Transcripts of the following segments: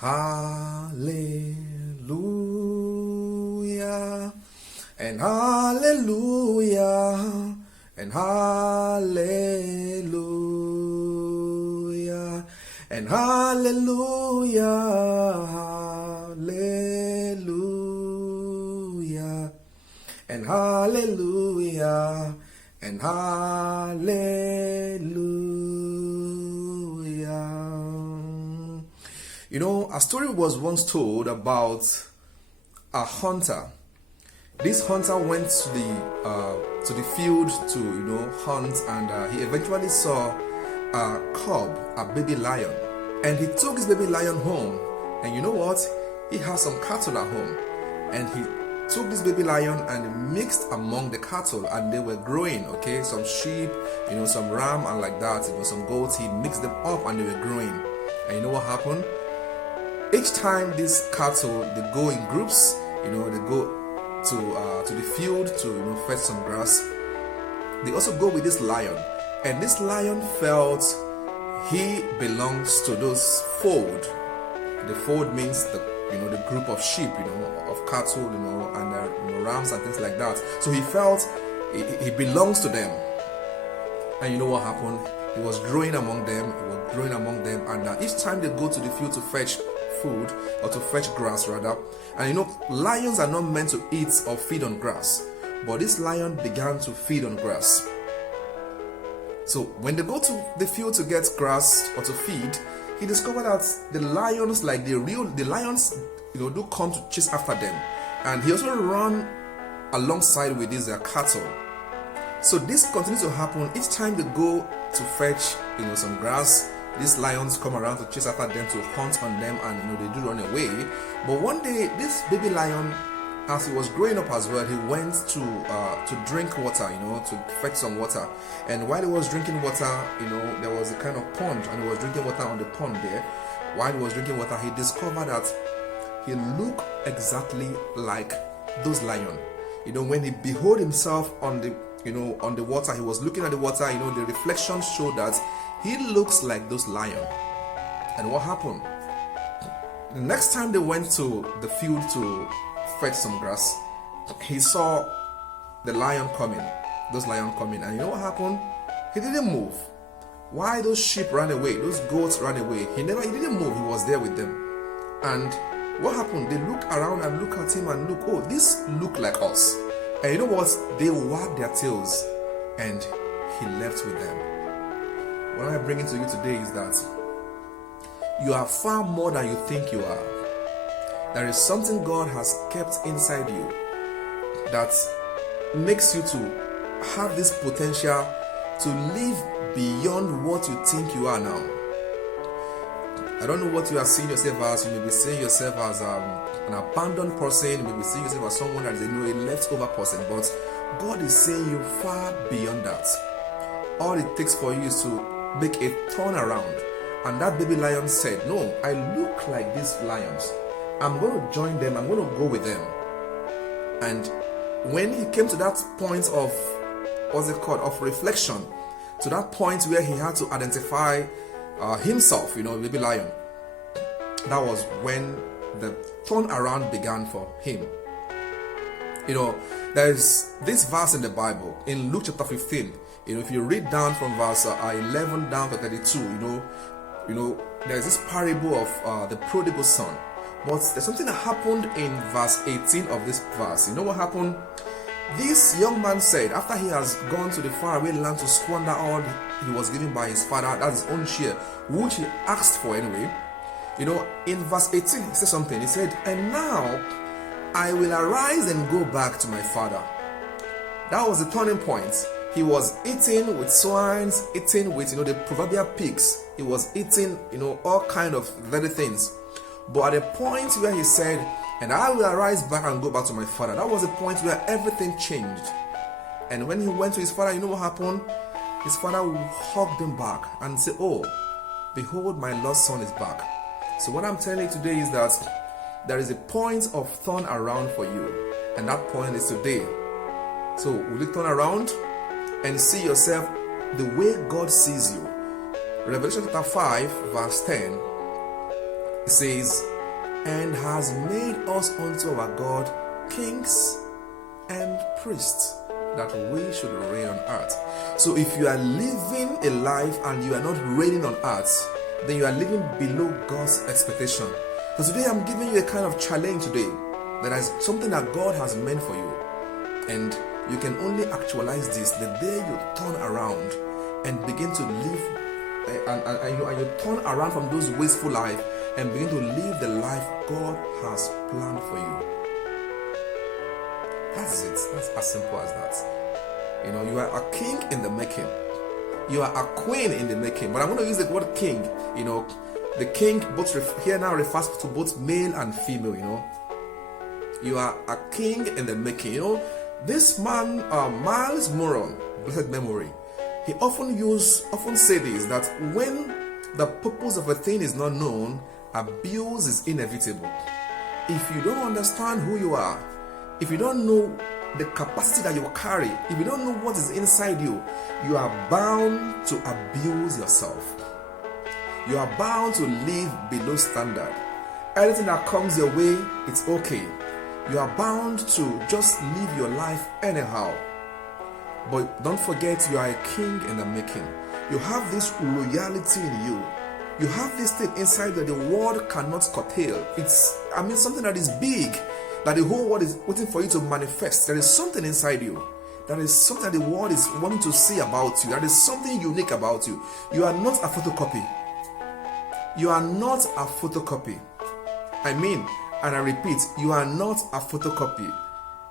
Hallelujah, and hallelujah, and hallelujah, and hallelujah, hallelujah, and hallelujah, and hallelujah. You know, a story was once told about a hunter. This hunter went to the field to hunt, and he eventually saw a cub, a baby lion, and he took his baby lion home. And you know what? He has some cattle at home, and he took this baby lion and mixed among the cattle, and they were growing. Okay, some sheep, some ram, and like that, some goats. He mixed them up, and they were growing. And you know what happened? Each time these cattle, they go in groups, they go to the field to fetch some grass. They also go with this lion, and this lion felt he belongs to those fold. The fold means the group of sheep, of cattle, and rams and things like that. So he felt he belongs to them. And you know what happened? He was growing among them. And each time they go to the field to fetch food, or to fetch grass rather, and lions are not meant to eat or feed on grass, but this lion began to feed on grass. So when they go to the field to get grass or to feed, he discovered that the lions, do come to chase after them, and he also run alongside with these cattle. So this continues to happen each time they go to fetch some grass. These lions come around to chase after them, to hunt on them, and they do run away. But one day, this baby lion, as he was growing up as well, he went to drink water, to fetch some water. And while he was drinking water, there was a kind of pond, and he was drinking water on the pond there. While he was drinking water, he discovered that he looked exactly like those lions. When he behold himself on the water, he was looking at the water. The reflection showed that he looks like those lions. And what happened? The next time they went to the field to fetch some grass, he saw the lion coming, and you know what happened? He didn't move. Why those sheep ran away, those goats ran away? He didn't move. He was there with them. And what happened? They look around and look at him and look, oh, this look like us. And you know what? They wagged their tails, and he left with them. What I bring into you today is that you are far more than you think you are. There is something God has kept inside you that makes you to have this potential to live beyond what you think you are now. I don't know what you are seeing yourself as. You may be seeing yourself as an abandoned person. You may be seeing yourself as someone that is a leftover person. But God is saying you far beyond that. All it takes for you is to make a turnaround. And that baby lion said, no, I look like these lions. I'm going to join them. I'm going to go with them. And when he came to that point of, of reflection, to that point where he had to identify himself, baby lion, that was when the turnaround began for him. There is this verse in the Bible, in Luke chapter 15. If you read down from verse 11 down to 32, there's this parable of the prodigal son. But there's something that happened in verse 18 of this verse. You know what happened? This young man said, after he has gone to the faraway land to squander all he was given by his father, that's his own share, which he asked for anyway. In verse 18, he said something. He said, and now I will arise and go back to my father. That was the turning point. He was eating with swines, eating with, the proverbial pigs. He was eating, all kind of very things. But at the point where he said, and I will arise back and go back to my father, that was the point where everything changed. And when he went to his father, you know what happened? His father hugged him back and said, oh, behold, my lost son is back. So what I'm telling you today is that there is a point of turn around for you, and that point is today. So will you turn around and see yourself the way God sees you? Revelation chapter 5 verse 10 It says, and has made us unto our God kings and priests, that we should reign on earth. So if you are living a life and you are not reigning on earth, then you are living below God's expectation. So today I'm giving you a kind of challenge today. That is something that God has meant for you. And you can only actualize this the day you turn around and begin to live and you turn around from those wasteful life and begin to live the life God has planned for you. That's it. That's as simple as that. You are a king in the making. You are a queen in the making. But I'm going to use the word king. The king here now refers to both male and female. You are a king in the making. This man, Miles Moron, blessed memory, he often say this, that when the purpose of a thing is not known, abuse is inevitable. If you don't understand who you are, if you don't know the capacity that you carry, if you don't know what is inside you, you are bound to abuse yourself. You are bound to live below standard. Anything that comes your way, it's okay. You are bound to just live your life anyhow. But don't forget, you are a king in the making. You have this royalty in you. You have this thing inside that the world cannot curtail. It's something that is big, that the whole world is waiting for you to manifest. There is something inside you. There is something that the world is wanting to see about you. There is something unique about you. You are not a photocopy. You are not a photocopy. And I repeat, you are not a photocopy.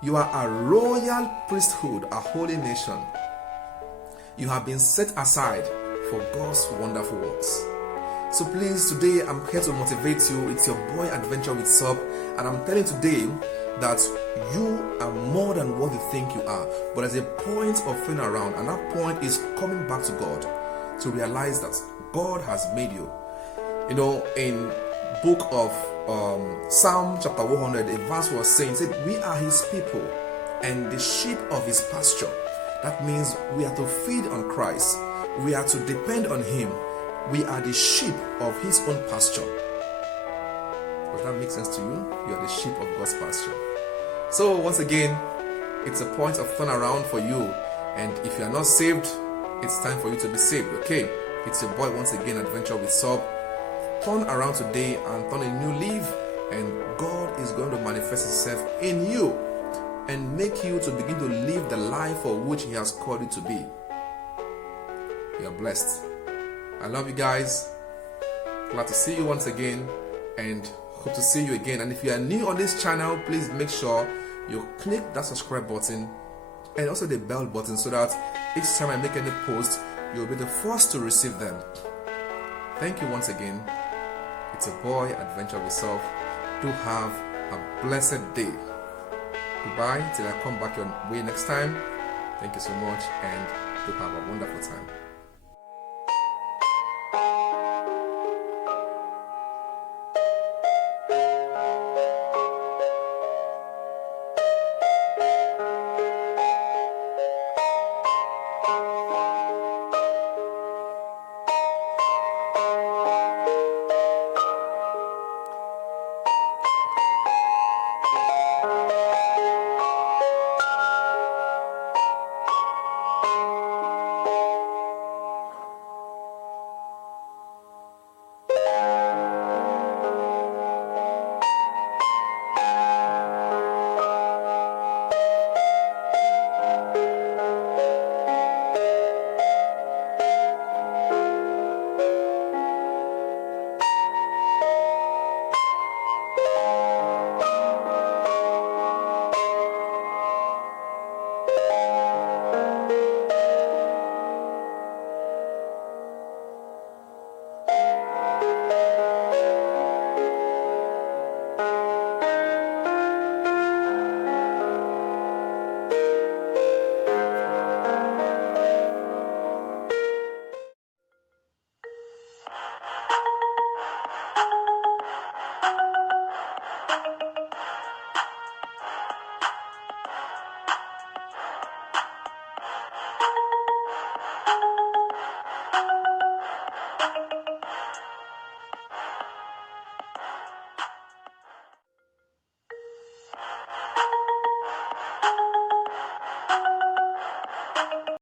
You are a royal priesthood, a holy nation. You have been set aside for God's wonderful works. So please, today I'm here to motivate you. It's your boy Adventure with Sub, and I'm telling you today that you are more than what you think you are. But there's a point of turning around, and that point is coming back to God to realize that God has made you. In book of Psalm chapter 100, a verse was saying, we are his people and the sheep of his pasture. That means we are to feed on Christ. We are to depend on him. We are the sheep of his own pasture. Does that make sense to you? You are the sheep of God's pasture. So once again, it's a point of turnaround for you. And if you are not saved, it's time for you to be saved. Okay, it's your boy once again, Adventure with Sub. Turn around today and turn a new leaf, and God is going to manifest himself in you and make you to begin to live the life for which he has called you to be. You are blessed. I love you guys. Glad to see you once again, and hope to see you again. And if you are new on this channel, please make sure you click that subscribe button and also the bell button, so that each time I make any post, you'll be the first to receive them. Thank you once again. It's a boy, Adventure with Self. Do have a blessed day. Goodbye till I come back your way next time. Thank you so much, and do have a wonderful time.